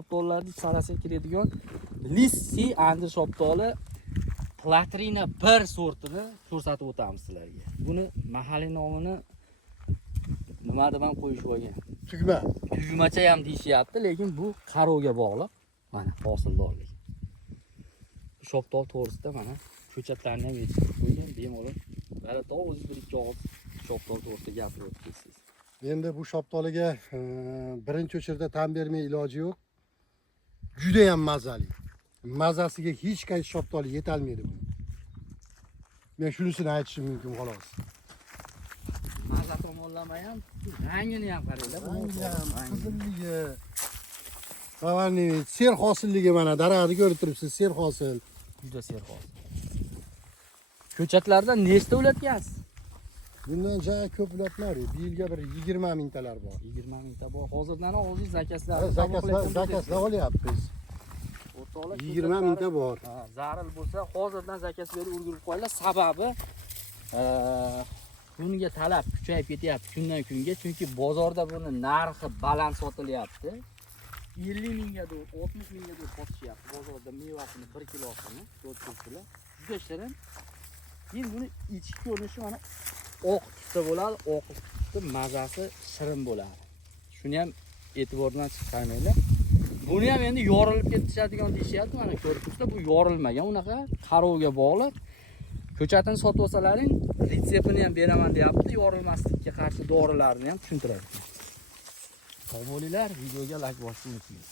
Shoptollarni sarasiga kiradigan Lissi Andr Shoptoli Platina 1 sortini ko'rsatib o'tamiz sizlarga. Buni mahalliy nomini nima deb ham qo'yishib olgan. Tugmacha ham deyishyapti, lekin bu qarovga bog'liq. Mana hosildorlik. Shoptol to'g'risida mana ko'chatlarni ham yetishtirib qo'ygan, bemalol. Balatoq o'zi bir ikki og'iz Shoptol to'g'risida gapirib o'tdingiz. Endi bu shoptoliga birinchi o'chirda tan bermay iloji yo'q. Juda ham mazali. Mazasiga hech qaysi shoptoli yetolmaydi bu. Men shunisini aytishim mumkin xolos. Maza tomonlama ham, rangini ham qaranglar. Qizilligi. Savarni ser hosilligi mana daraxtni ko'rib turibsiz, ser hosil. Juda ser hosil. Ko'chatlarda nechta ulatgansiz? Bundan juda ko'p ulatlar. Bu yilga bir 20 mingtalar bor. 20 mingta bor. Hozirdan o'zingiz zakaslar olyapmiz. 20 mingta bor. Zaril bo'lsa, hozirdan zakaz berib ulgurib qo'yinglar. Sababi bunga talab kuchayib ketyapti kundan kunga, chunki bozorda buni narxi baland sotilyapti. 50 minggadir, 60 minggadir sotishyapti bozorda mevasini 1 kilosini, 4 kilo. Juda shirin. Keyin buni ichki ko'rinishi mana oq tusda bo'ladi, oq tusda mazasi shirin bo'ladi. Shuni ham e'tibordan chiqarmanglar. Buni ham endi yorilib ketishadigan deyishyapti, mana ko'ribsizlar, bu yorilmagan, unaqa qarovga bog'liq. Ko'chatini sotib olsalaring, retseptini ham beraman deyapti, yorilmaslikka qarshi dorilarni ham tushuntiradi. Sog' bo'linglar, videoga like bosishni unutmang.